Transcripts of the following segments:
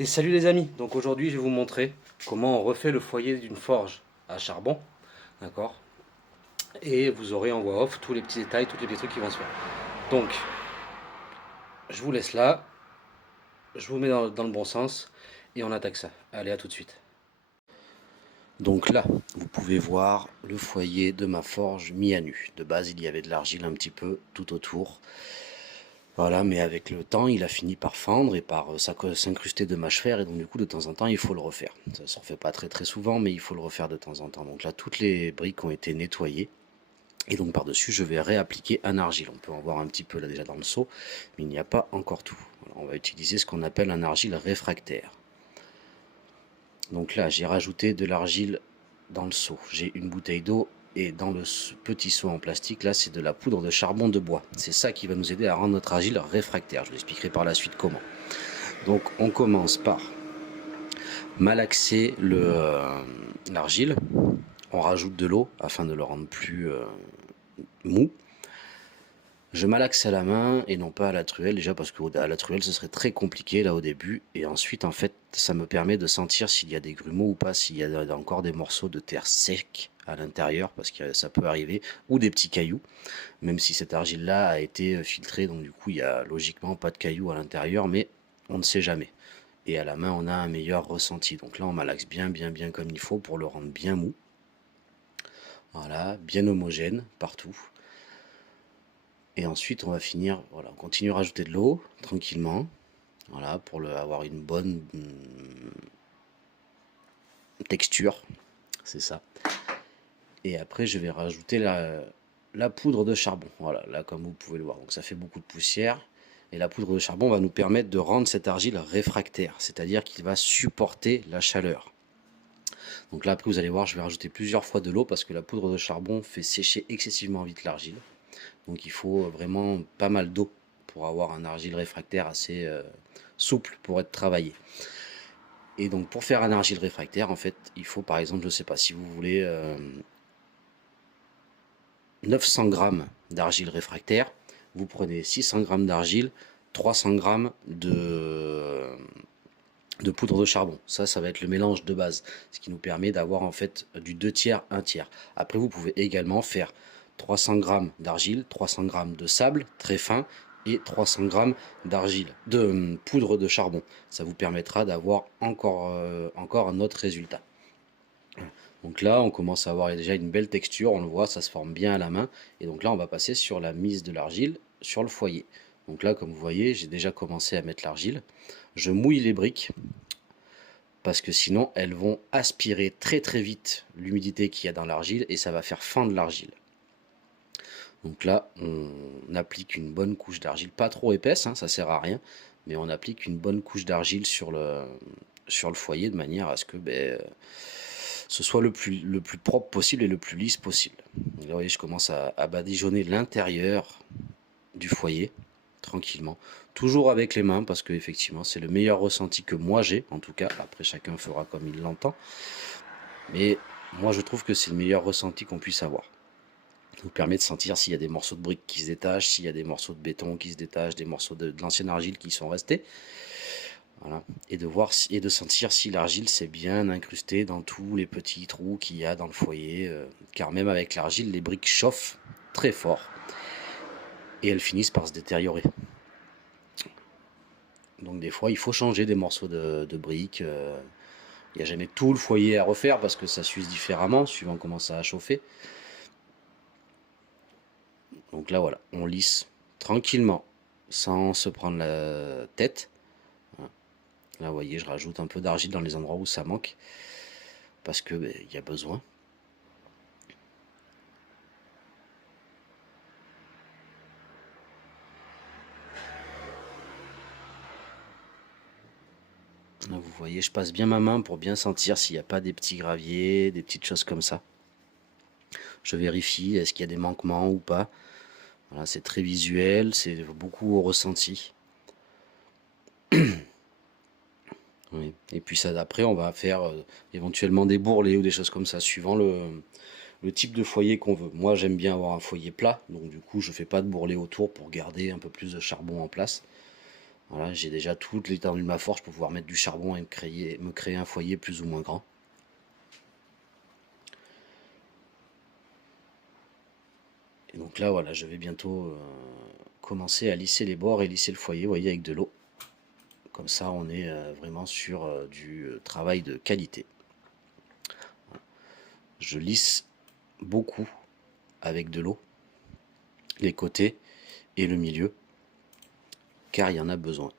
Et salut les amis, donc aujourd'hui je vais vous montrer comment on refait le foyer d'une forge à charbon, d'accord. Et vous aurez en voix off tous les petits détails, tous les petits trucs qui vont se faire. Donc, je vous laisse là, je vous mets dans le bon sens et on attaque ça. Allez, à tout de suite. Donc là, vous pouvez voir le foyer de ma forge mis à nu. De base, il y avait de l'argile un petit peu tout autour. Voilà, mais avec le temps, il a fini par fendre et par s'incruster de mâche fer, et donc du coup, de temps en temps, il faut le refaire. Ça se refait pas très très souvent, mais il faut le refaire de temps en temps. Donc là, toutes les briques ont été nettoyées, et donc par-dessus, je vais réappliquer un argile. On peut en voir un petit peu là déjà dans le seau, mais il n'y a pas encore tout. Voilà, on va utiliser ce qu'on appelle un argile réfractaire. Donc là, j'ai rajouté de l'argile dans le seau. J'ai une bouteille d'eau. Et dans le petit seau en plastique, là, c'est de la poudre de charbon de bois. C'est ça qui va nous aider à rendre notre argile réfractaire. Je vous expliquerai par la suite comment. Donc, on commence par malaxer l'argile. On rajoute de l'eau afin de le rendre plus mou. Je malaxe à la main et non pas à la truelle, déjà parce qu'à la truelle ce serait très compliqué là au début, et ensuite en fait ça me permet de sentir s'il y a des grumeaux ou pas, s'il y a encore des morceaux de terre sec à l'intérieur, parce que ça peut arriver, ou des petits cailloux, même si cette argile là a été filtrée, donc du coup il y a logiquement pas de cailloux à l'intérieur, mais on ne sait jamais. Et à la main on a un meilleur ressenti, donc là on malaxe bien comme il faut pour le rendre bien mou. Voilà, bien homogène partout. Et ensuite, on va finir, voilà, on continue à rajouter de l'eau tranquillement, voilà, pour avoir une bonne texture, c'est ça. Et après, je vais rajouter la poudre de charbon, voilà, là comme vous pouvez le voir. Donc ça fait beaucoup de poussière, et la poudre de charbon va nous permettre de rendre cette argile réfractaire, c'est-à-dire qu'il va supporter la chaleur. Donc là, après, vous allez voir, je vais rajouter plusieurs fois de l'eau parce que la poudre de charbon fait sécher excessivement vite l'argile. Donc il faut vraiment pas mal d'eau pour avoir un argile réfractaire assez souple pour être travaillé. Et donc pour faire un argile réfractaire, en fait, il faut par exemple, je sais pas, si vous voulez 900 grammes d'argile réfractaire, vous prenez 600 grammes d'argile, 300 grammes de poudre de charbon. Ça va être le mélange de base, ce qui nous permet d'avoir en fait du 2 tiers, 1 tiers. Après, vous pouvez également faire 300 grammes d'argile, 300 grammes de sable très fin et 300 grammes d'argile, de poudre de charbon. Ça vous permettra d'avoir encore un autre résultat. Donc là, on commence à avoir déjà une belle texture, on le voit, ça se forme bien à la main. Et donc là, on va passer sur la mise de l'argile sur le foyer. Donc là, comme vous voyez, j'ai déjà commencé à mettre l'argile. Je mouille les briques parce que sinon elles vont aspirer très vite l'humidité qu'il y a dans l'argile et ça va faire fendre l'argile. Donc là, on applique une bonne couche d'argile, pas trop épaisse, hein, ça sert à rien, mais on applique une bonne couche d'argile sur le foyer de manière à ce que ce soit le plus propre possible et le plus lisse possible. Donc là, vous voyez, je commence à badigeonner l'intérieur du foyer tranquillement, toujours avec les mains parce que effectivement c'est le meilleur ressenti que moi j'ai, en tout cas. Après chacun fera comme il l'entend, mais moi je trouve que c'est le meilleur ressenti qu'on puisse avoir. Ça vous permet de sentir s'il y a des morceaux de briques qui se détachent, s'il y a des morceaux de béton qui se détachent, des morceaux de l'ancienne argile qui sont restés. Voilà. Et de voir et de sentir si l'argile s'est bien incrustée dans tous les petits trous qu'il y a dans le foyer, car même avec l'argile, les briques chauffent très fort et elles finissent par se détériorer. Donc des fois, il faut changer des morceaux de briques. Il n'y a jamais tout le foyer à refaire parce que ça s'use différemment suivant comment ça a chauffé. Donc là, voilà, on lisse tranquillement sans se prendre la tête. Là, vous voyez, je rajoute un peu d'argile dans les endroits où ça manque parce que y a besoin. Là, vous voyez, je passe bien ma main pour bien sentir s'il n'y a pas des petits graviers, des petites choses comme ça. Je vérifie, est-ce qu'il y a des manquements ou pas. Voilà, c'est très visuel, c'est beaucoup au ressenti. Oui. Et puis ça d'après, on va faire éventuellement des bourrelets ou des choses comme ça, suivant le type de foyer qu'on veut. Moi, j'aime bien avoir un foyer plat, donc du coup, je fais pas de bourrelet autour pour garder un peu plus de charbon en place. Voilà, j'ai déjà toute l'étendue de ma forge pour pouvoir mettre du charbon et me créer un foyer plus ou moins grand. Et donc là, voilà, je vais bientôt commencer à lisser les bords et lisser le foyer, vous voyez, avec de l'eau. Comme ça, on est vraiment sur du travail de qualité. Je lisse beaucoup avec de l'eau les côtés et le milieu, car il y en a besoin.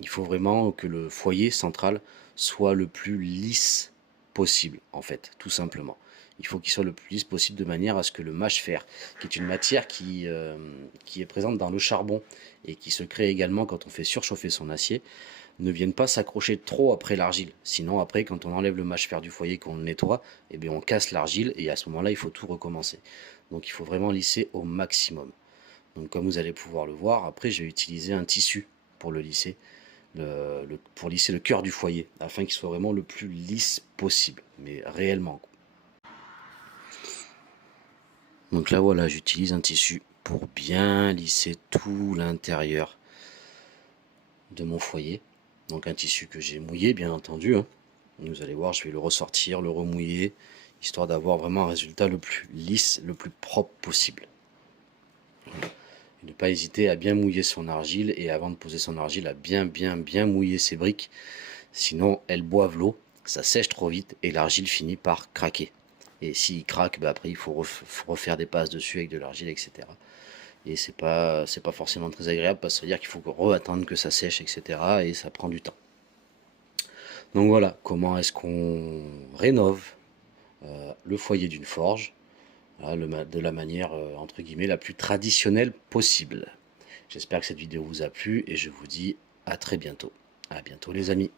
Il faut vraiment que le foyer central soit le plus lisse possible, en fait, tout simplement. Il faut qu'il soit le plus lisse possible de manière à ce que le mâche-fer, qui est une matière qui est présente dans le charbon et qui se crée également quand on fait surchauffer son acier, ne vienne pas s'accrocher trop après l'argile. Sinon, après, quand on enlève le mâche-fer du foyer, qu'on le nettoie, eh bien, on casse l'argile et à ce moment-là, il faut tout recommencer. Donc, il faut vraiment lisser au maximum. Donc, comme vous allez pouvoir le voir, après, j'ai utilisé un tissu pour le lisser. Pour lisser le cœur du foyer, afin qu'il soit vraiment le plus lisse possible, mais réellement. Donc là voilà, j'utilise un tissu pour bien lisser tout l'intérieur de mon foyer. Donc un tissu que j'ai mouillé bien entendu, hein. Vous allez voir, je vais le ressortir, le remouiller, histoire d'avoir vraiment un résultat le plus lisse, le plus propre possible. Et ne pas hésiter à bien mouiller son argile, et avant de poser son argile, à bien mouiller ses briques. Sinon, elles boivent l'eau, ça sèche trop vite et l'argile finit par craquer. Et s'il craque, bah après il faut refaire des passes dessus avec de l'argile, etc. Et c'est pas forcément très agréable parce que ça veut dire qu'il faut re-attendre que ça sèche, etc. Et ça prend du temps. Donc voilà, comment est-ce qu'on rénove le foyer d'une forge, voilà, de la manière entre guillemets la plus traditionnelle possible. J'espère que cette vidéo vous a plu et je vous dis à très bientôt. À bientôt les amis.